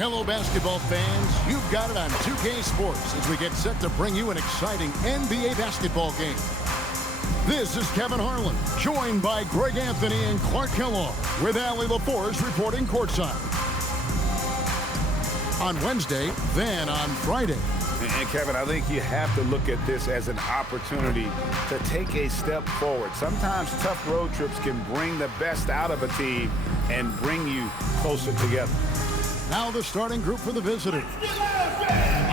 Hello, basketball fans. You've got it on 2K Sports as we get set to bring you an exciting NBA basketball game. This is Kevin Harlan, joined by Greg Anthony and Clark Kellogg, with Allie LaForce reporting courtside. On Wednesday, then on Friday. And Kevin, I think you have to look at this as an opportunity to take a step forward. Sometimes tough road trips can bring the best out of a team and bring you closer together. Now the starting group for the visitors.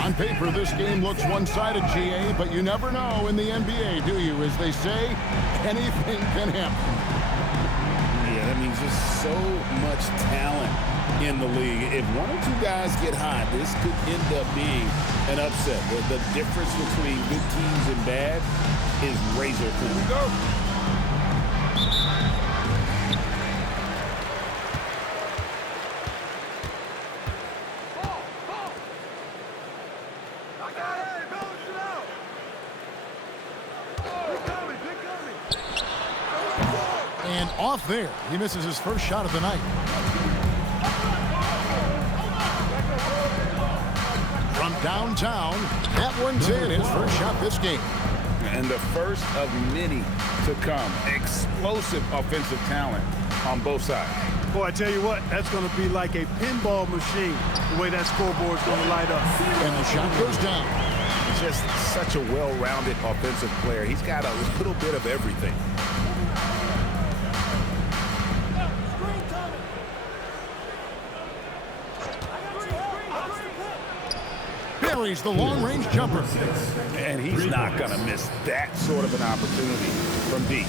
On paper, this game looks one-sided, GA, but you never know in the NBA, do you? As they say, anything can happen. Yeah, that means there's so much talent in the league. If one or two guys get hot, this could end up being an upset. The difference between good teams and bad is razor thin. Here we go. And off there, he misses his first shot of the night. From downtown, that one's in, his first shot this game. And the first of many to come. Explosive offensive talent on both sides. Boy, I tell you what, that's going to be like a pinball machine, the way that scoreboard's going to light up. And the shot goes down. Just such a well-rounded offensive player. He's got a little bit of everything. Buries the long-range jumper. And he's not going to miss that sort of an opportunity from deep.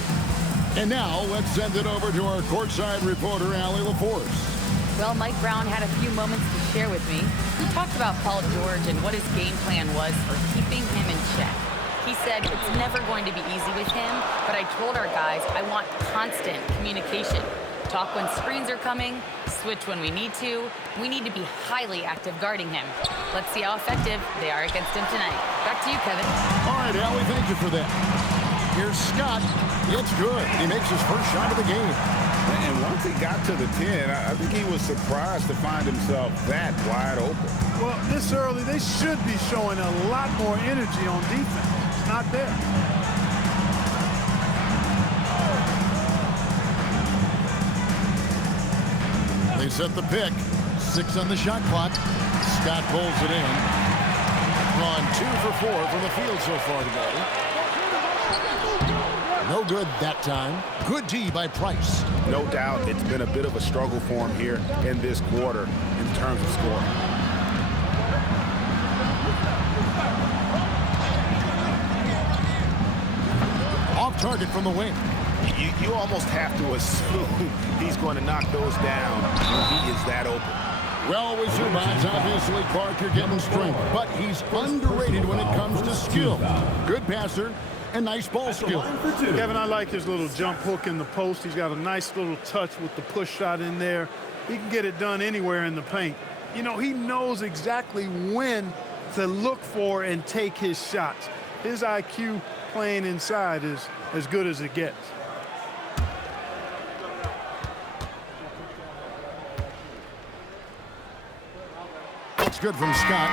And now let's send it over to our courtside reporter, Allie LaForce. Well, Mike Brown had a few moments to share with me. He talked about Paul George and what his game plan was for keeping him in check. He said it's never going to be easy with him, but I told our guys I want constant communication. Talk when screens are coming, switch when we need to. We need to be highly active guarding him. Let's see how effective they are against him tonight. Back to you, Kevin. All right, Allie, thank you for that. Here's Scott. It's good. He makes his first shot of the game. And once he got to the 10, I think he was surprised to find himself that wide open. Well, this early, they should be showing a lot more energy on defense. It's not there. They set the pick. 6 on the shot clock. Scott pulls it in. Gone 2 for 4 from the field so far today. No good that time. Good D by Price. No doubt it's been a bit of a struggle for him here in this quarter in terms of scoring. Off target from the wing. You almost have to assume he's going to knock those down when he is that open. Well, with Zubats, obviously, Clark, you're getting strength, but he's underrated when it comes to skill. Good passer and nice ball skill. Kevin, I like his little jump hook in the post. He's got a nice little touch with the push shot in there. He can get it done anywhere in the paint. You know, he knows exactly when to look for and take his shots. His IQ playing inside is as good as it gets. It's good from Scott.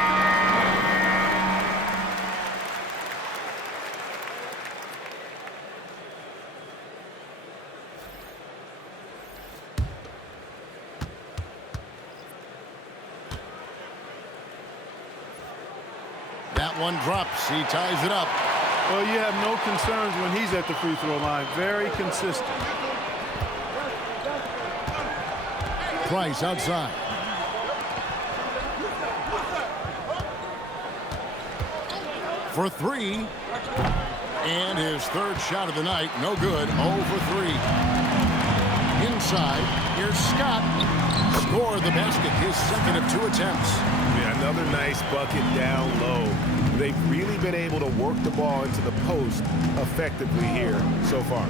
That one drops. He ties it up. Well, you have no concerns when he's at the free throw line. Very consistent. Price outside. For 3. And his third shot of the night. No good. 0 for 3. Inside. Here's Scott. Score the basket. His second of 2 attempts. Yeah, another nice bucket down low. They've really been able to work the ball into the post effectively here so far.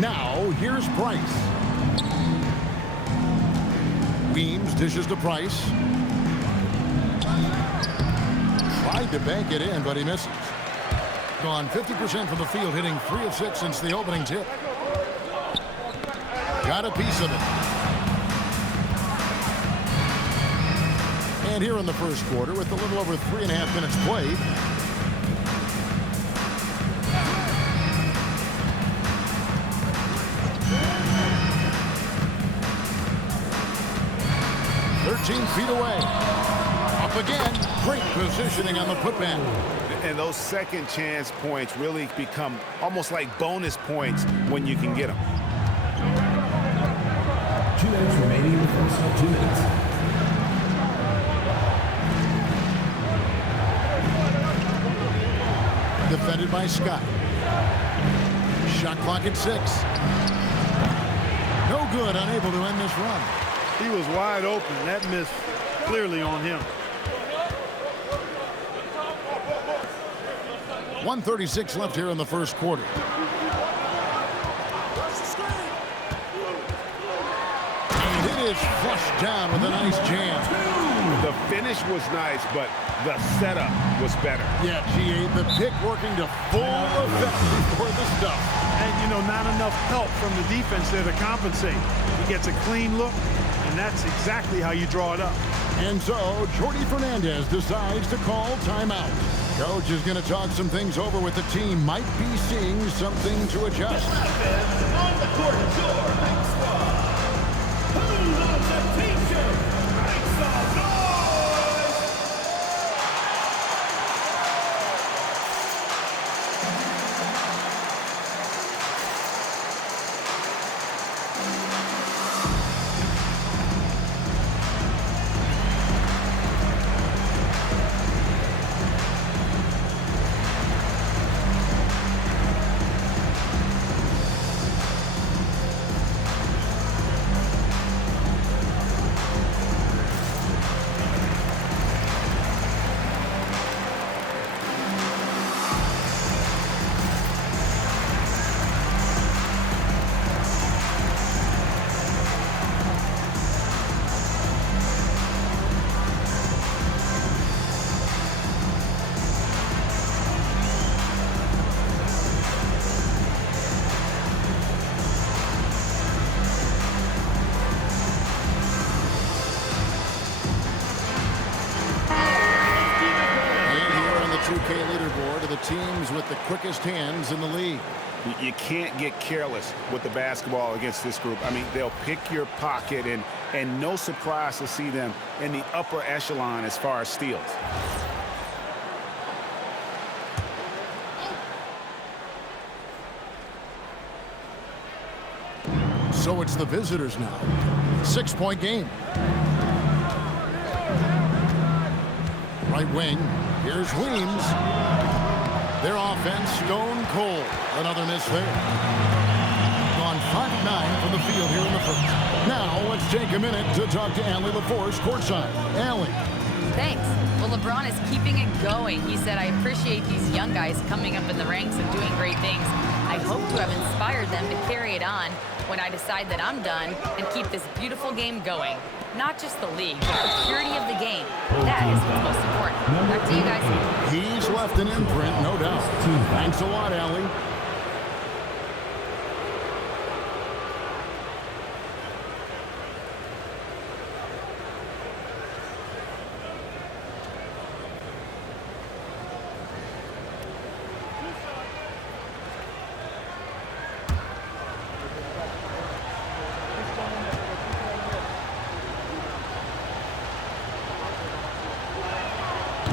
Now, here's Price. Weems dishes to Price. Tried to bank it in, but he misses. Gone 50% from the field, hitting 3 of 6 since the opening tip. Got a piece of it. And here in the first quarter with a little over 3.5 minutes played. Feet away. Up again. Great positioning on the putback. And those second chance points really become almost like bonus points when you can get them. 2 minutes remaining in the first. 2 minutes. Defended by Scott. Shot clock at 6. No good. Unable to end this run. He was wide open. That miss clearly on him. 1:36 left here in the first quarter. And it is flushed down with a nice jam. The finish was nice, but the setup was better. Yeah, GA, the pick working to full effect before the stuff. And, you know, not enough help from the defense there to compensate. He gets a clean look, and that's exactly how you draw it up. And so, Jordy Fernandez decides to call timeout. Coach is going to talk some things over with the team. Might be seeing something to adjust. On the court, your Hank squad. Who loves a t-shirt? Make some noise! Leaderboard of the teams with the quickest hands in the league. You can't get careless with the basketball against this group. I mean, they'll pick your pocket, and no surprise to see them in the upper echelon as far as steals. So it's the visitors now. 6-point game. Right wing. Here's Weems. Their offense stone cold. Another miss there. Gone 5-9 from the field here in the first. Now let's take a minute to talk to Allie LaForce courtside. Allie. Thanks. Well, LeBron is keeping it going. He said, I appreciate these young guys coming up in the ranks and doing great things. I hope to have inspired them to carry it on when I decide that I'm done and keep this beautiful game going. Not just the league, but the purity of the game. That is what's most important. Back to you guys. He's left an imprint, no doubt. Thanks a lot, Allie.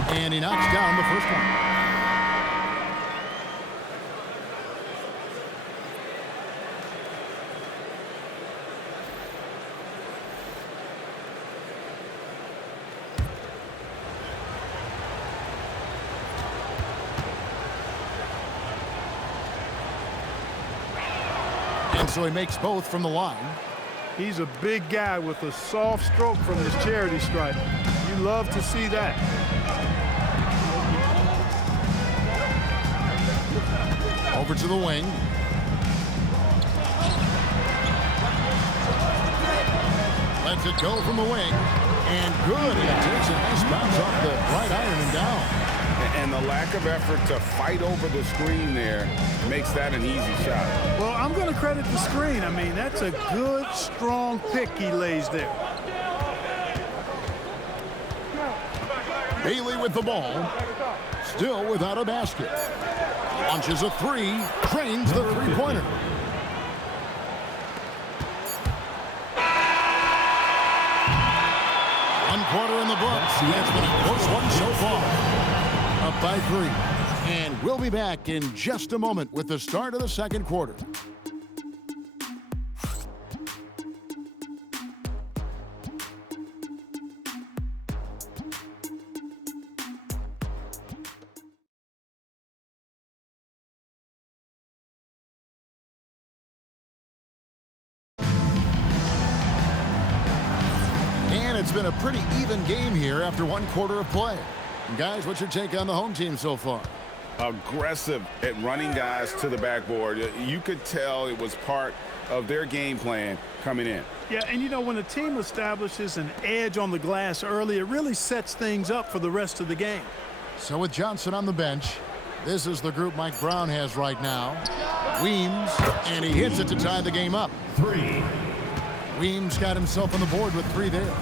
And he knocks down the first one. And so he makes both from the line. He's a big guy with a soft stroke from his charity stripe. You love to see that. Over to the wing. Lets it go from the wing. And good. It takes a nice bounce off the right iron and down. And the lack of effort to fight over the screen there makes that an easy shot. Well, I'm going to credit the screen. I mean, that's a good, strong pick he lays there. Bailey with the ball. Still without a basket. Launches a three. Drains the three-pointer. One quarter in the books. That's been a close one so far. Up by 3. And we'll be back in just a moment with the start of the second quarter. It's been a pretty even game here after one quarter of play. And guys, what's your take on the home team so far? Aggressive at running guys to the backboard. You could tell it was part of their game plan coming in. Yeah, and you know, when a team establishes an edge on the glass early, it really sets things up for the rest of the game. So with Johnson on the bench, this is the group Mike Brown has right now. Weems, and he hits it to tie the game up. 3. Weems got himself on the board with 3 there.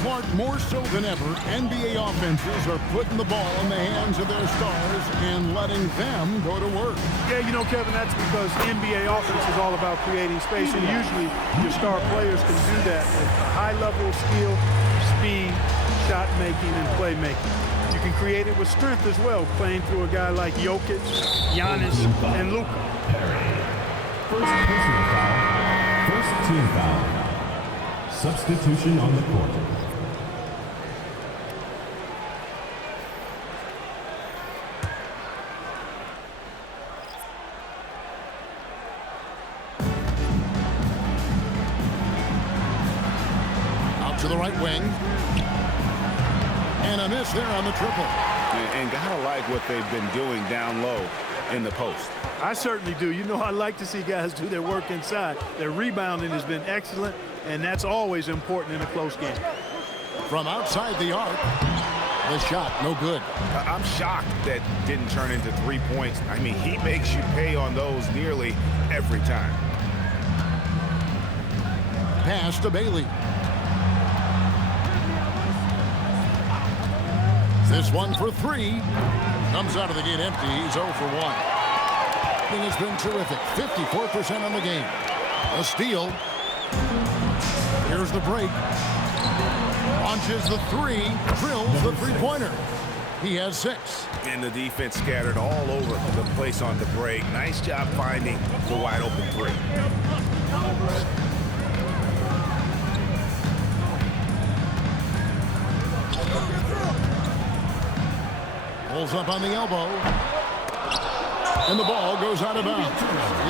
Clark, more so than ever, NBA offenses are putting the ball in the hands of their stars and letting them go to work. Yeah, you know, Kevin, that's because NBA offense is all about creating space, and usually your star players can do that with a high level of skill, speed, shot making, and playmaking. You can create it with strength as well, playing through a guy like Jokic, Giannis, and Luka. First personal foul. First team foul. Substitution on the court. Out to the right wing. And a miss there on the triple. And gotta like what they've been doing down low in the post. I certainly do. You know, I like to see guys do their work inside. Their rebounding has been excellent, and that's always important in a close game. From outside the arc, the shot no good. I'm shocked that didn't turn into 3 points. I mean, he makes you pay on those nearly every time. Pass to Bailey. This one for 3. Comes out of the gate empty. He's 0 for 1. It's been terrific. 54% on the game. A steal. Here's the break. Launches the 3. Drills the three-pointer. He has 6. And the defense scattered all over the place on the break. Nice job finding the wide open 3. Pulls up on the elbow. And the ball goes out of bounds.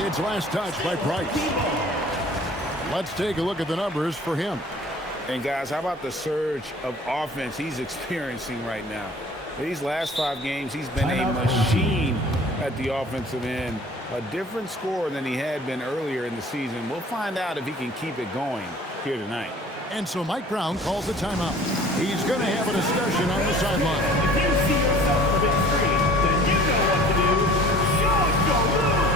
It's last touch by Price. Let's take a look at the numbers for him. And guys, how about the surge of offense he's experiencing right now? These last 5 games, he's been a machine at the offensive end. A different scorer than he had been earlier in the season. We'll find out if he can keep it going here tonight. And so Mike Brown calls a timeout. He's going to have a discussion on the sideline. If you see yourself a bit free, then you know what to do. Show us your move.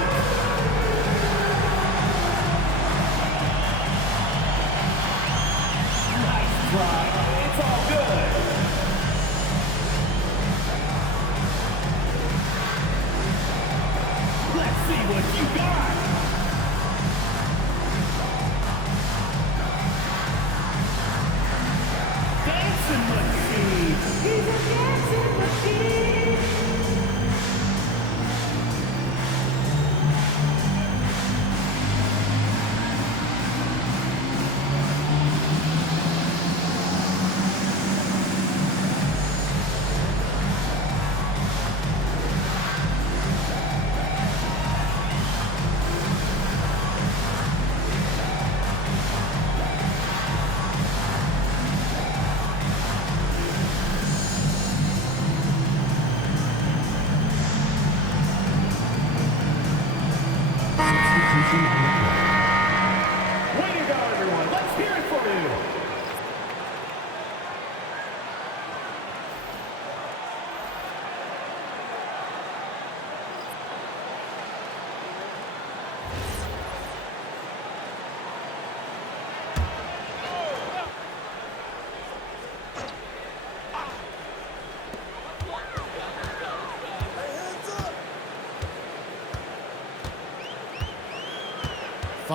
Nice try. It's all good. Let's see what you got. Dancing machine. He's a dancing machine.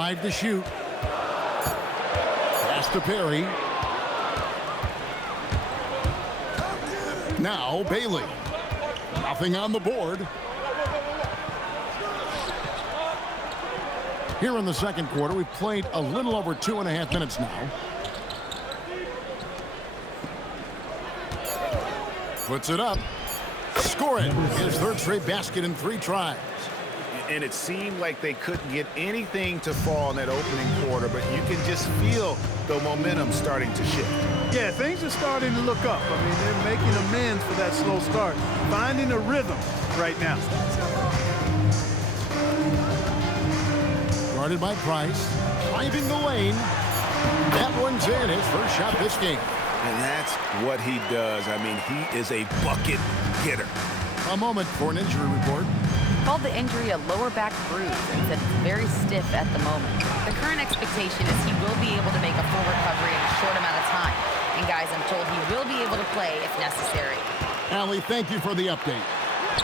drive to shoot. Pass to Perry. Now Bailey. Nothing on the board. Here in the second quarter, we've played a little over 2.5 minutes now. Puts it up. Score it. His third straight basket in 3 tries. And it seemed like they couldn't get anything to fall in that opening quarter, but you can just feel the momentum starting to shift. Yeah, things are starting to look up. I mean, they're making amends for that slow start, finding a rhythm right now. Guarded by Price. Driving the lane. That one's in. His first shot this game. And that's what he does. I mean, he is a bucket getter. A moment for an injury report. Called the injury a lower back bruise and said it's very stiff at the moment. The current expectation is he will be able to make a full recovery in a short amount of time. And guys, I'm told he will be able to play if necessary. Allie, thank you for the update.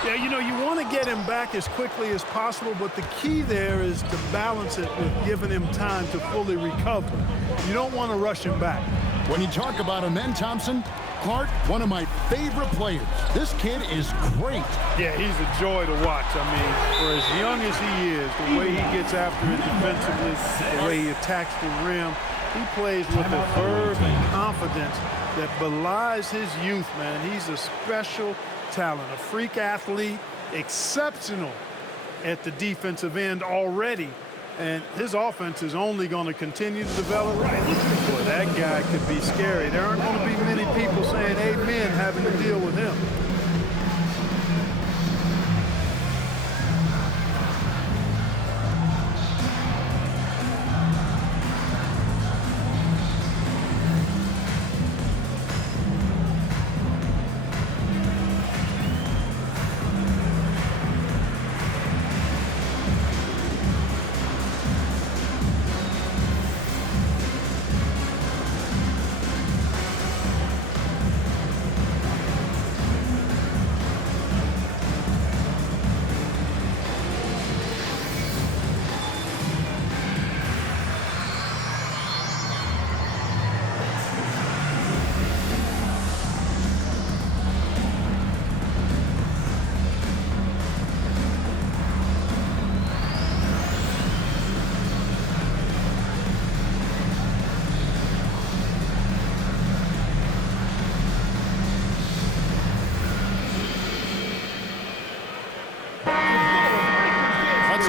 Yeah, you know, you want to get him back as quickly as possible, but the key there is to balance it with giving him time to fully recover. You don't want to rush him back. When you talk about Amen Thompson, Clark, one of my favorite players. This kid is great. Yeah, he's a joy to watch. I mean, for as young as he is, the way he gets after it defensively, the way he attacks the rim, he plays with a verve and confidence that belies his youth, man. He's a special talent, a freak athlete, exceptional at the defensive end already. And his offense is only going to continue to develop. Boy, that guy could be scary. There aren't going to be many people saying amen having to deal with him.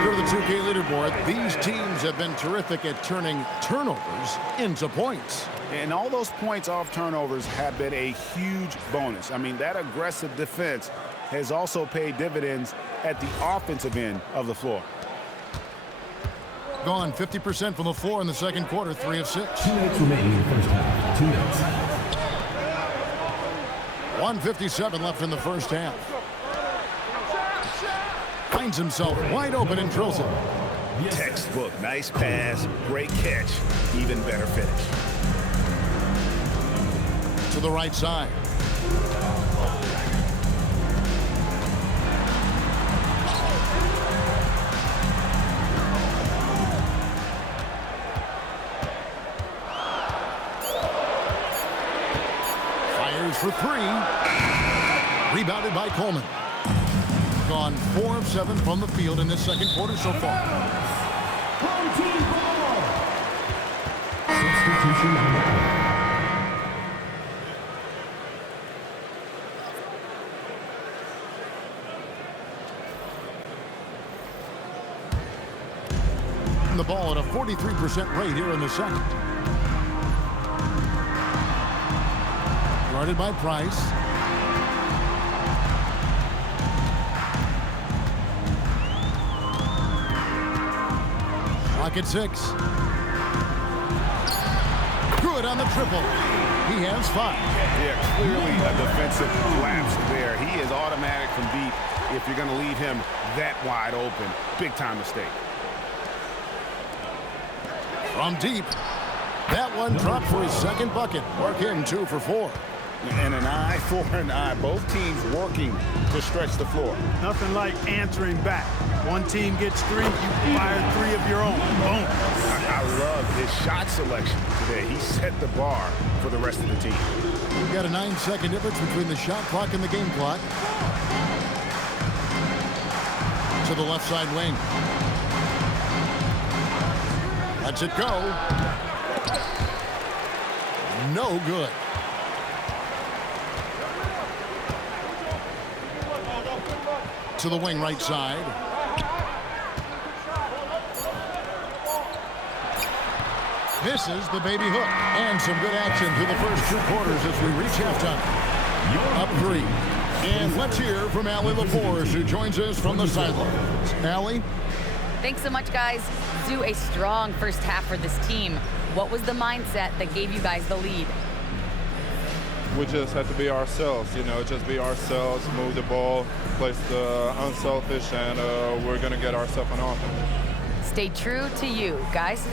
Go to the 2K leaderboard. These teams have been terrific at turning turnovers into points. And all those points off turnovers have been a huge bonus. I mean, that aggressive defense has also paid dividends at the offensive end of the floor. Gone 50% from the floor in the second quarter, 3 of 6. 2 minutes remaining in the first half. 2 minutes. 1:57 left in the first half. Finds himself wide open and drills it. Textbook. Nice pass. Great catch. Even better finish. To the right side. Fires for 3. Rebounded by Coleman. Gone 4 of 7 from the field in this second quarter so far. Substitution on the court. The ball at a 43% rate here in the second. Guarded by Price. Clock at 6. Good on the triple. He has 5. Yeah, clearly a defensive collapse there. He is automatic from deep if you're going to leave him that wide open. Big time mistake. From deep. That one dropped for his second bucket. Mark him 2 for 4. And an eye for an eye. Both teams working to stretch the floor. Nothing like answering back. One team gets 3, you fire 3 of your own. Boom. I love his shot selection today. He set the bar for the rest of the team. We've got a 9-second difference between the shot clock and the game clock. To the left side wing. Lets it go. No good. To the wing right side. Misses the baby hook. And some good action through the first 2 quarters as we reach halftime. Up 3. And let's hear from Allie LaForce, who joins us from the sidelines. Allie? Thanks so much, guys. Zoo, a strong first half for this team. What was the mindset that gave you guys the lead? We just had to be ourselves, just be ourselves, move the ball, play the unselfish, and we're going to get ourselves an offense. Stay true to you, guys.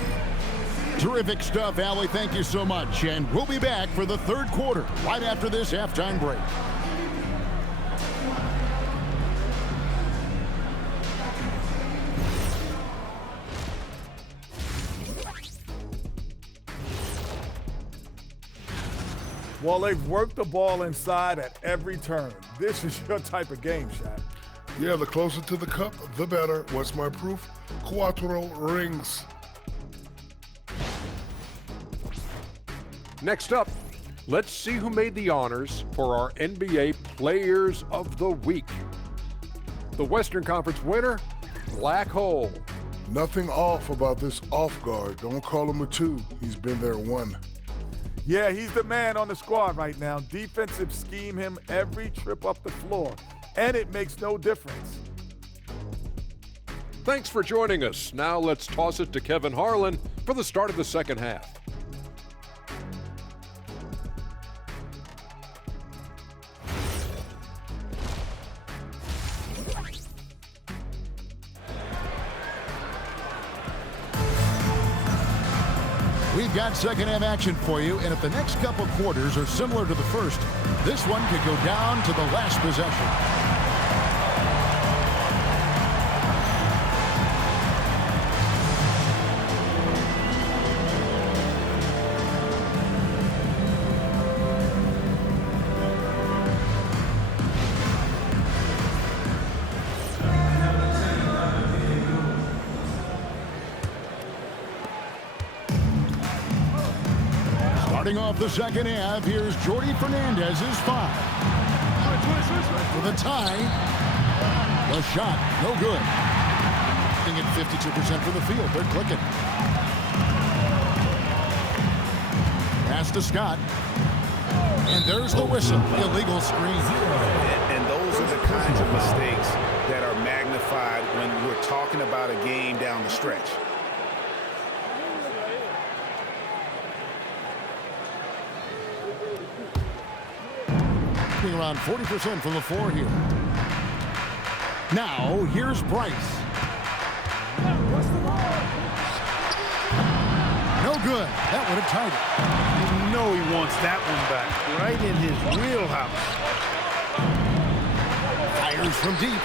Terrific stuff, Allie. Thank you so much. And we'll be back for the 3rd quarter right after this halftime break. Well, they've worked the ball inside at every turn. This is your type of game, Shaq. Yeah, the closer to the cup, the better. What's my proof? Cuatro rings. Next up, let's see who made the honors for our NBA Players of the Week. The Western Conference winner, Black Hole. Nothing off about this off guard. Don't call him a 2. He's been there 1. Yeah, he's the man on the squad right now. Defensive scheme him every trip up the floor, and it makes no difference. Thanks for joining us. Now let's toss it to Kevin Harlan for the start of the second half. We've got second half action for you, and if the next couple quarters are similar to the first, this one could go down to the last possession. Starting off the second half, here's Jordy Fernandez's 5. For the tie. The shot, no good. At 52% from the field, they're clicking. Pass to Scott. And there's the whistle, illegal screen. And those are the kinds of mistakes that are magnified when we're talking about a game down the stretch. Around 40% from the floor here. Now, here's Bryce. No good. That would have tied it. You know he wants that one back. Right in his wheelhouse. Fires from deep.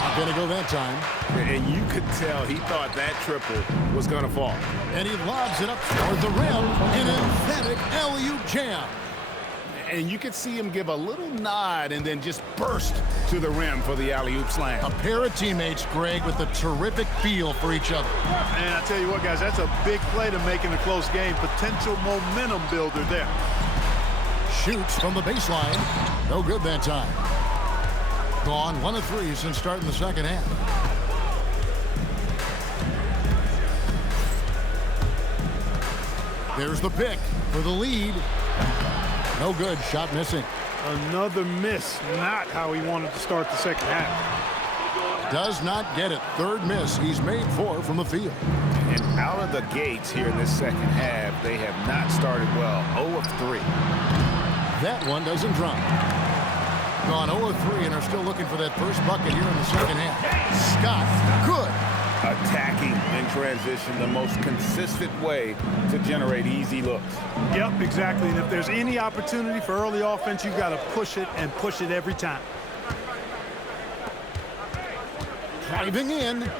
Not going to go that time. And you could tell he thought that triple was going to fall. And he lobs it up toward the rim. An emphatic alley-oop jam. And you could see him give a little nod and then just burst to the rim for the alley-oop slam. A pair of teammates, Greg, with a terrific feel for each other. And I tell you what, guys, that's a big play to make in a close game. Potential momentum builder there. Shoots from the baseline. No good that time. Gone 1 of 3 since starting the second half. There's the pick for the lead. No good. Shot missing. Another miss. Not how he wanted to start the second half. Does not get it. Third miss. He's made 4 from the field. And out of the gates here in this second half, they have not started well. 0 of 3. That one doesn't drop. Gone 0 of 3 and are still looking for that first bucket here in the second half. Scott, good. attacking in transition, the most consistent way to generate easy looks. Yep, exactly. And if there's any opportunity for early offense, you've got to push it and push it every time. Driving in.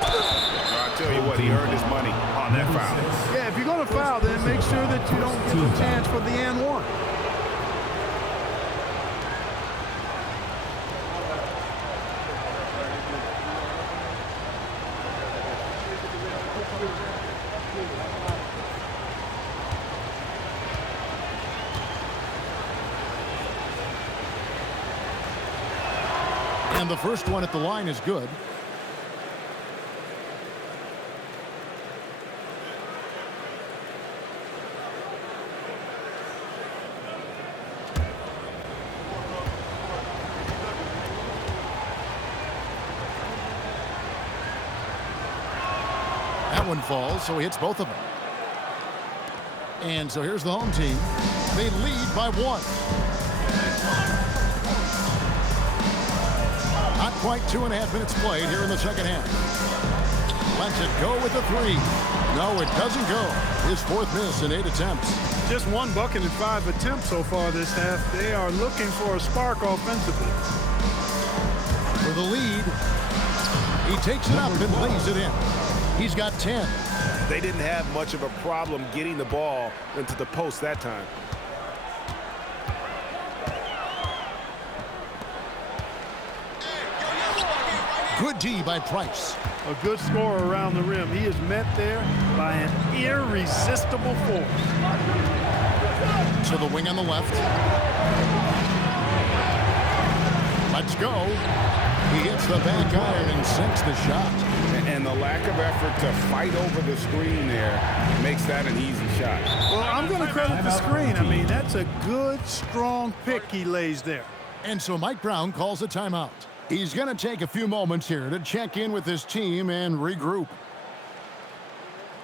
I'll tell you what, he earned his money on that foul. Yeah, if you're going to foul, then make sure that you don't give a chance for the and one. And the first one at the line is good. That one falls, so he hits both of them. And so here's the home team. They lead by 1. Not quite 2.5 minutes played here in the second half. Lets it go with a 3. No, it doesn't go. His 4th miss in 8 attempts. Just 1 bucket in 5 attempts so far this half. They are looking for a spark offensively. For the lead, he takes it up and lays it in. He's got 10. They didn't have much of a problem getting the ball into the post that time. Good D by Price. A good scorer around the rim. He is met there by an irresistible force. To the wing on the left. Let's go. He hits the back iron and sinks the shot. And the lack of effort to fight over the screen there makes that an easy shot. Well, I'm going to credit the screen. I mean, that's a good, strong pick he lays there. And so Mike Brown calls a timeout. He's going to take a few moments here to check in with his team and regroup.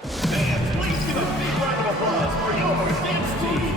And please give a big round of applause for your dance team.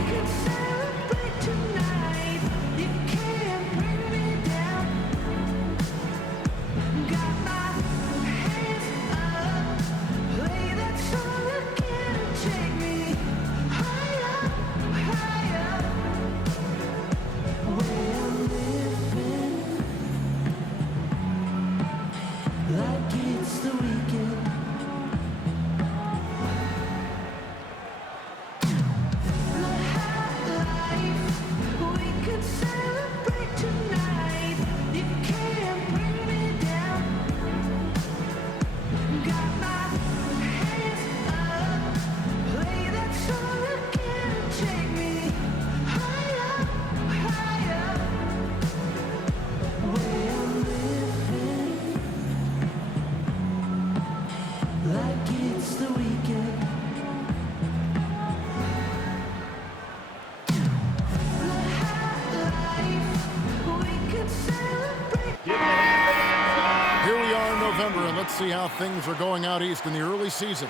And let's see how things are going out east in the early season.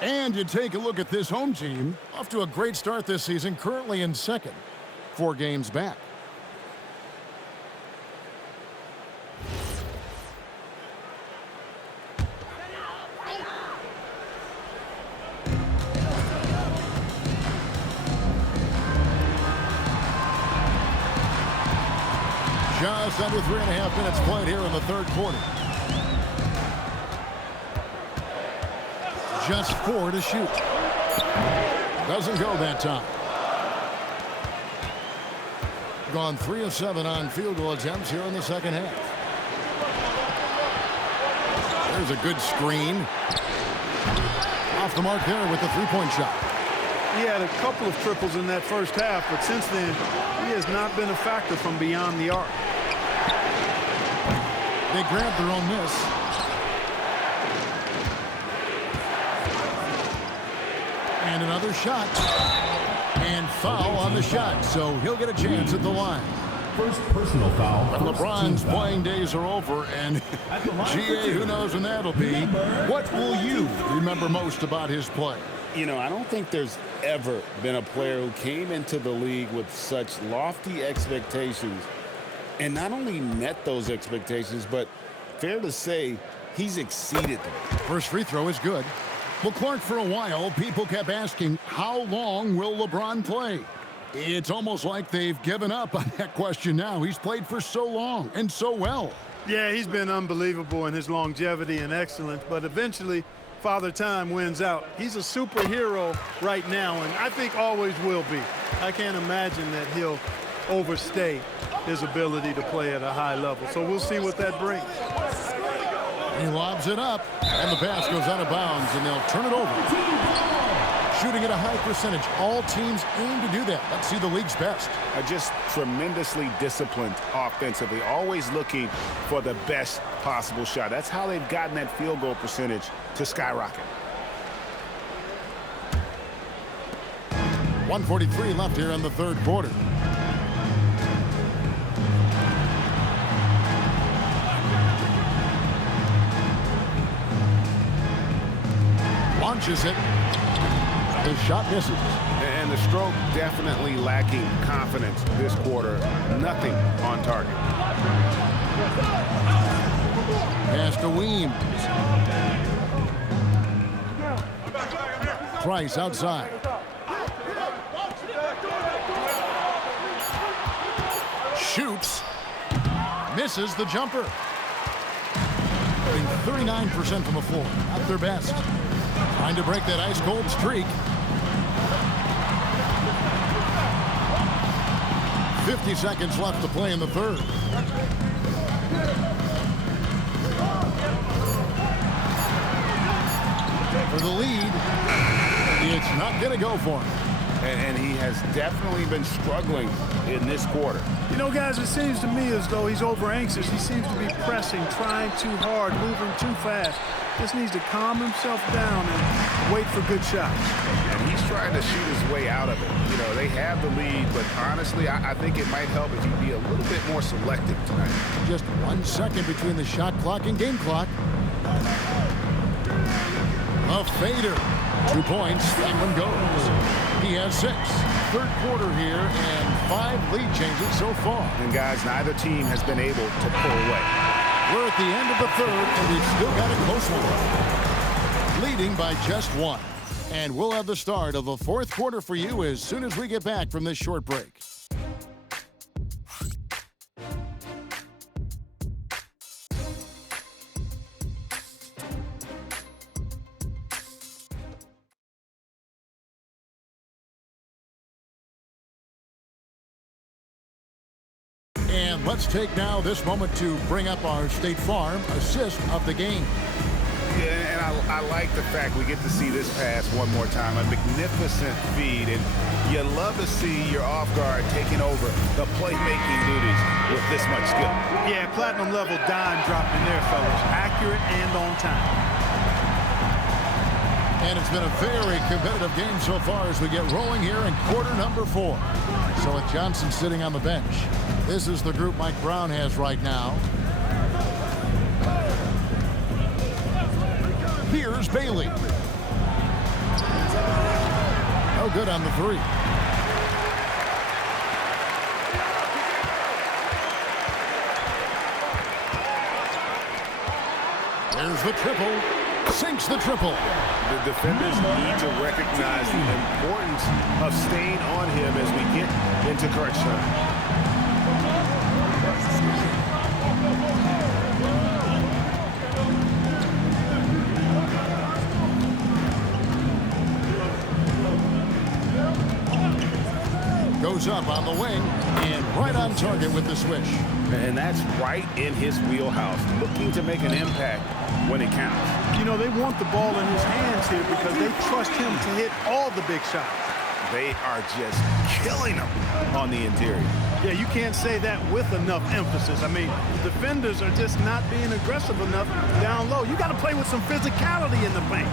And you take a look at this home team, off to a great start this season, currently in second, 4 games back. Just under 3.5 minutes played here in the third quarter. Just 4 to shoot. Doesn't go that time. Gone 3 of 7 on field goal attempts here in the second half. There's a good screen. Off the mark there with the three-point shot. He had a couple of triples in that first half, but since then, he has not been a factor from beyond the arc. They grabbed their own miss. And another shot. And foul on the shot, so he'll get a chance at the line. First personal foul. But LeBron's playing days are over, and GA, who knows when that'll be. What will you remember most about his play? You know, I don't think there's ever been a player who came into the league with such lofty expectations and not only met those expectations, but fair to say He's exceeded them. First free throw is good. Well, Clark, for a while, people kept asking, how long will LeBron play? It's almost like they've given up on that question now. He's played for so long and so well. Yeah, he's been unbelievable in his longevity and excellence, but eventually Father Time wins out. He's a superhero right now, and I think always will be. I can't imagine that he'll overstay his ability to play at a high level. So we'll see what that brings. He lobs it up, and the pass goes out of bounds, and they'll turn it over. Shooting at a high percentage. All teams aim to do that. Let's see the league's best. Just tremendously disciplined offensively, always looking for the best possible shot. That's how they've gotten that field goal percentage to skyrocket. 1:43 left here in the third quarter. Launches it. His shot misses. And the stroke definitely lacking confidence this quarter. Nothing on target. Pass to Weems. Price outside. Shoots. Misses the jumper. 39% from the floor. Not their best. Trying to break that ice-cold streak. 50 seconds left to play in the third. For the lead, it's not going to go for him. And he has definitely been struggling in this quarter. You know, guys, it seems to me as though he's over-anxious. He seems to be pressing, trying too hard, moving too fast. Just needs to calm himself down and wait for good shots. And he's trying to shoot his way out of it. You know, they have the lead, but honestly, I think it might help if he'd be a little bit more selective tonight. Just 1 second between the shot clock and game clock. A fader. 2 points. That one goes. He has 6. Third quarter here and 5 lead changes so far. And guys, neither team has been able to pull away. We're at the end of the third, and we've still got a close one. Leading by just 1. And we'll have the start of the fourth quarter for you as soon as we get back from this short break. And let's take now this moment to bring up our State Farm assist of the game. Yeah, and I like the fact we get to see this pass one more time. A magnificent feed, and you love to see your off guard taking over the playmaking duties with this much skill. Yeah, platinum level dime dropping there, fellas. Accurate and on time. And it's been a very competitive game so far as we get rolling here in quarter number 4. So with Johnson sitting on the bench, this is the group Mike Brown has right now. Here's Bailey. No good on the 3. There's the triple. Sinks the triple. The defenders need to recognize the importance of staying on him as we get into crunch time. Goes up on the wing and right on target with the swish. And that's right in his wheelhouse, looking to make an impact when it counts. You know, they want the ball in his hands here because they trust him to hit all the big shots. They are just killing him on the interior. Yeah, you can't say that with enough emphasis. I mean, the defenders are just not being aggressive enough down low. You got to play with some physicality in the paint.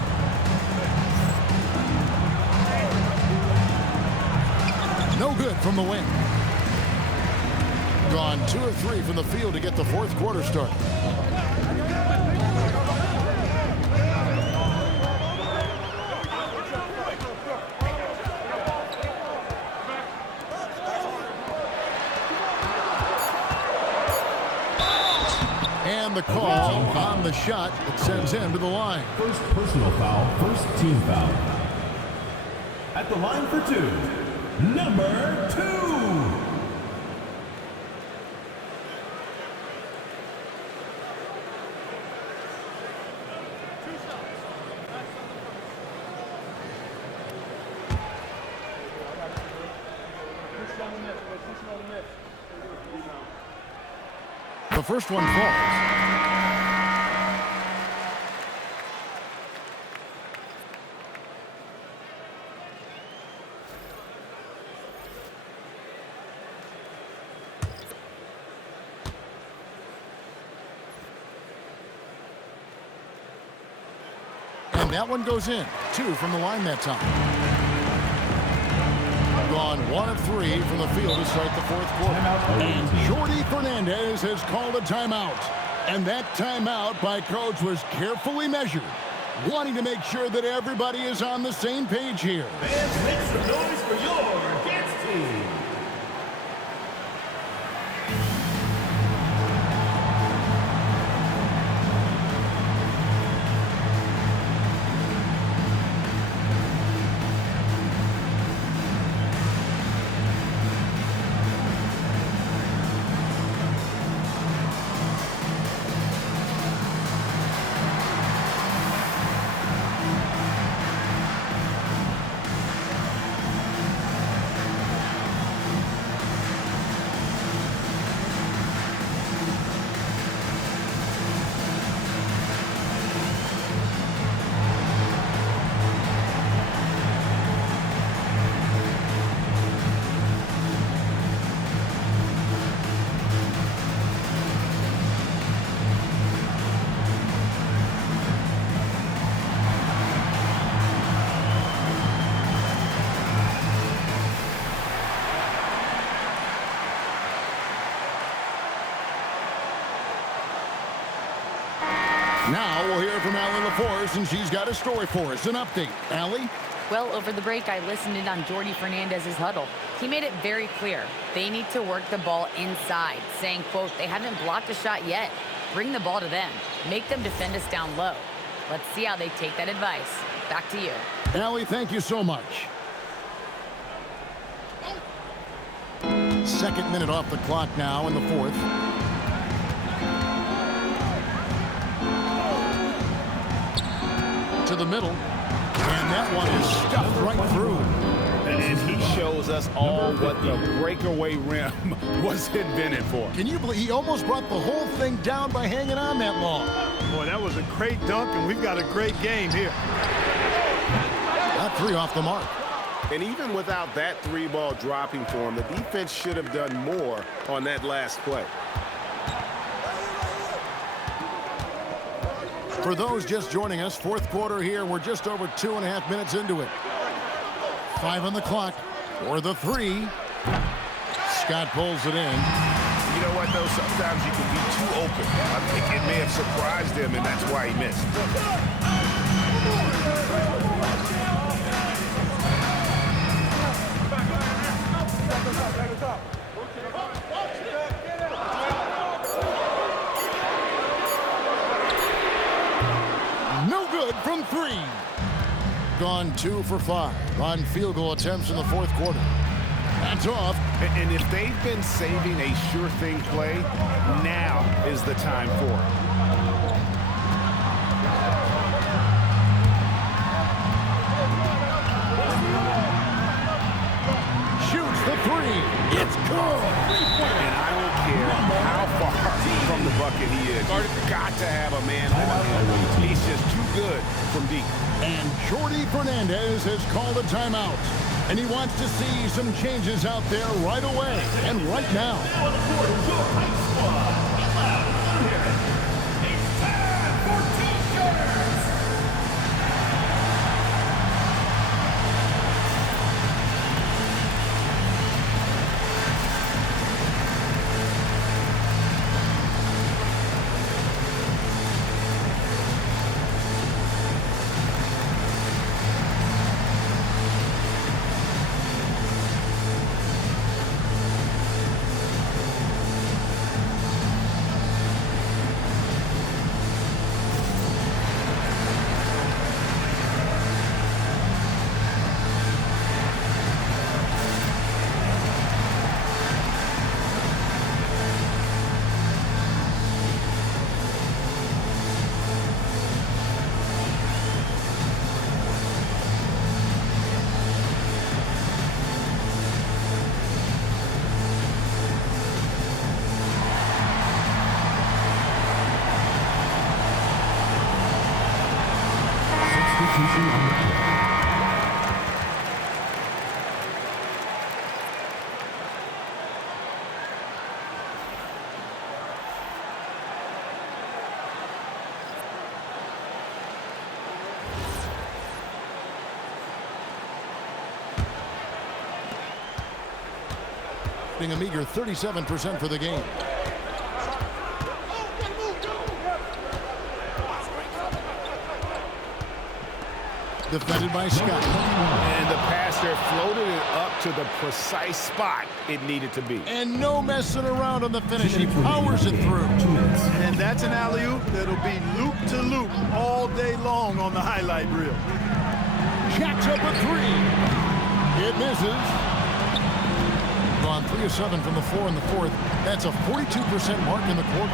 No good from the wing. Gone 2 of 3 from the field to get the fourth quarter started. And the call on the shot that sends him to the line. First personal foul, first team foul. At the line for two, number 2. The first one falls. And that one goes in. 2 from the line that time. Gone 1 of 3 from the field to start the fourth quarter. And Jordy Fernandez has called a timeout. And that timeout by Coach was carefully measured, wanting to make sure that everybody is on the same page here. Fans, make some noise for your dance team. Now we'll hear from Allie LaForce, and she's got a story for us. An update. Allie? Well, over the break, I listened in on Jordy Fernandez's huddle. He made it very clear they need to work the ball inside, saying, quote, they haven't blocked a shot yet. Bring the ball to them. Make them defend us down low. Let's see how they take that advice. Back to you. Allie, thank you so much. Second minute off the clock now in the fourth. To the middle. And that one is stuffed right through. And he shows us all what the breakaway rim was invented for. Can you believe he almost brought the whole thing down by hanging on that long? Boy, that was a great dunk, and we've got a great game here. That 3 off the mark. And even without that 3-ball dropping for him, the defense should have done more on that last play. For those just joining us, fourth quarter here. We're just over 2.5 minutes into it. 5 on the clock for the 3. Scott pulls it in. You know what, though? Sometimes you can be too open. I think it may have surprised him, and that's why he missed. No good from 3. Gone 2 for 5 on field goal attempts in the fourth quarter. That's off. And if they've been saving a sure thing play, now is the time for it. Shoots the 3. It's good. And I don't care how far from the bucket he is. You've got to have a man on him. He's just too good from deep. And Jordy Fernandez has called a timeout. And he wants to see some changes out there right away and right now. It's time for T-shirts! shooting a meager 37% for the game. Defended by Scott. And the passer floated it up to the precise spot it needed to be. And no messing around on the finish. He powers it through. And that's an alley-oop that'll be loop to loop all day long on the highlight reel. Jacks up a three. It misses. Gone 3 of 7 from the floor in the fourth. That's a 42% mark in the quarter.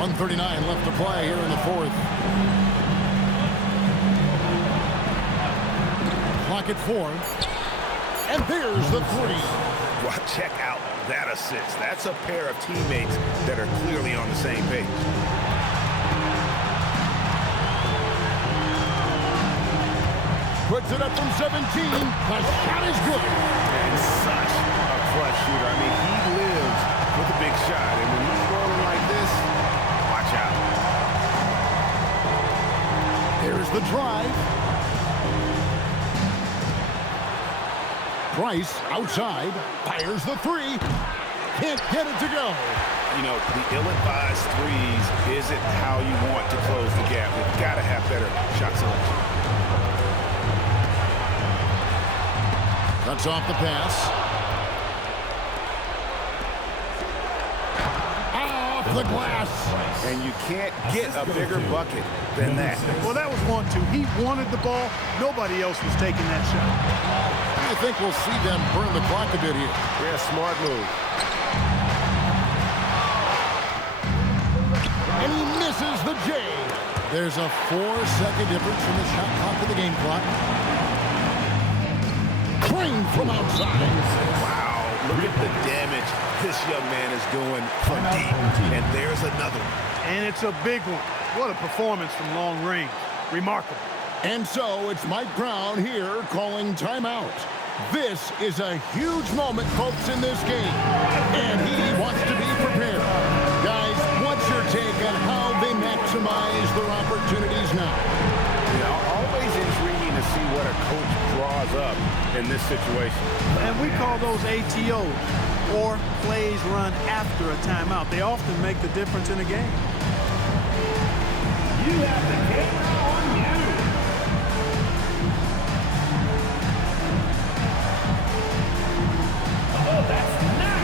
1:39 left to play here in the fourth. Clock at 4. And there's the three. Well, check out that assist. That's a pair of teammates that are clearly on the same page. Puts it up from 17. The shot is good. And such a clutch shooter. I mean, he lives with a big shot. And when he's rolling like this, watch out. Here's the drive. Price outside. Fires the three. Can't get it to go. You know, the ill-advised threes isn't how you want to close the gap. You've got to have better shot selection. Cuts off the pass. Off the glass. And you can't get a bigger bucket than that. Well, that was 1-2. He wanted the ball. Nobody else was taking that shot. I think we'll see them burn the clock a bit here. Yeah, smart move. And he misses the J. There's a 4-second difference from the shot clock to the game clock. Trained from outside. Wow, look at the damage this young man is doing from deep. And there's another one. And it's a big one. What a performance from long range. Remarkable. And so it's Mike Brown here calling timeout. This is a huge moment, folks, in this game. And he wants to be prepared. Guys, what's your take on how they maximize their opportunities now? You know, always intriguing to see what a coach draws up in this situation. And we call those ATOs, or plays run after a timeout. They often make the difference in a game. You have the camera on you. Oh, that's nice.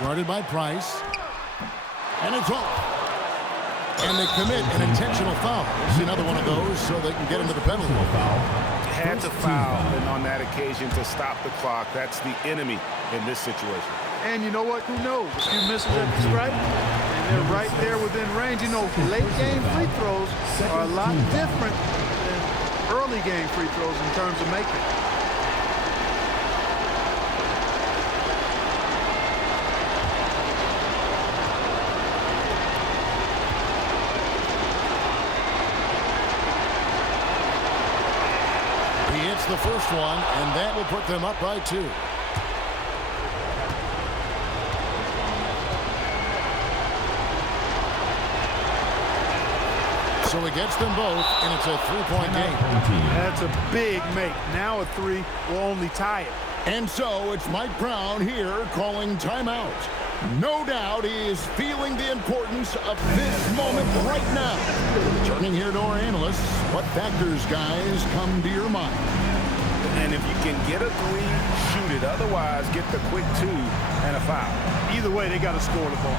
Guarded by Price. And it's off. And they commit an intentional foul. See another one of those so they can get into the penalty. Had to foul, and on that occasion to stop the clock. That's the enemy in this situation. And you know what? Who knows? A few misses at the stripe, and they're right there within range. You know, late game free throws are a lot different than early game free throws in terms of making. The first one, and that will put them up by 2. So he gets them both, and it's a 3-point game. That's a big make. Now a 3 will only tie it. And so it's Mike Brown here calling timeout. No doubt he is feeling the importance of this moment right now. Turning here to our analysts, what factors, guys, come to your mind? And if you can get a 3, shoot it. Otherwise, get the quick 2 and a foul. Either way, they got to score the ball.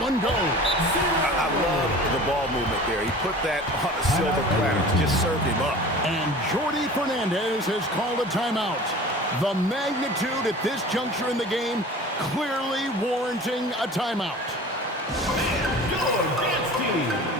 One goes. I love the ball movement there. He put that on a silver platter, just served him up. And Jordi Fernandez has called a timeout. The magnitude at this juncture in the game clearly warranting a timeout. And your dance team.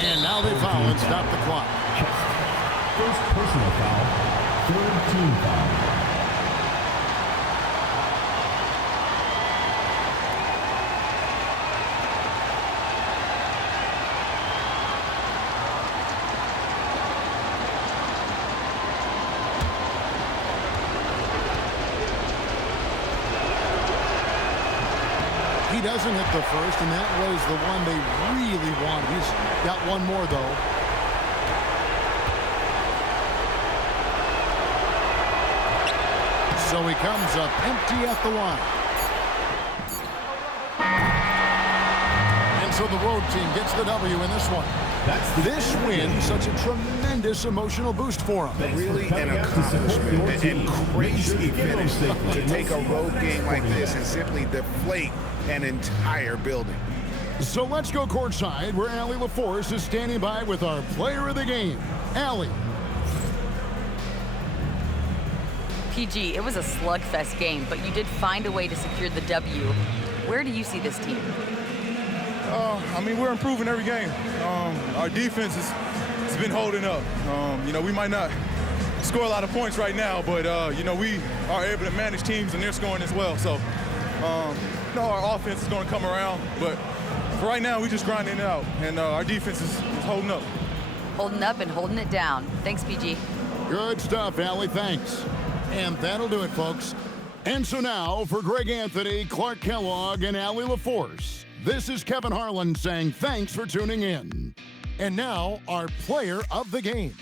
And now they foul and stop the clock. First personal foul, third team foul. He doesn't hit the first, and that was the one they really wanted. He's got one more, though. So he comes up empty at the line. And so the road team gets the W in this one. This win, such a tremendous emotional boost for them. Really an accomplishment and crazy finish to take a road game like this and simply deflate an entire building. So let's go courtside where Allie LaForce is standing by with our player of the game, Allie. PG, it was a slugfest game, but you did find a way to secure the W. Where do you see this team? I mean, we're improving every game. Our defense has been holding up. You know, we might not score a lot of points right now, but, you know, we are able to manage teams and they're scoring as well. So, you know, our offense is going to come around, but for right now, we're just grinding it out, and our defense is holding up. Holding up and holding it down. Thanks, PG. Good stuff, Allie. Thanks. And that'll do it, folks. And so now, for Greg Anthony, Clark Kellogg, and Allie LaForce, this is Kevin Harlan saying thanks for tuning in. And now, our player of the game.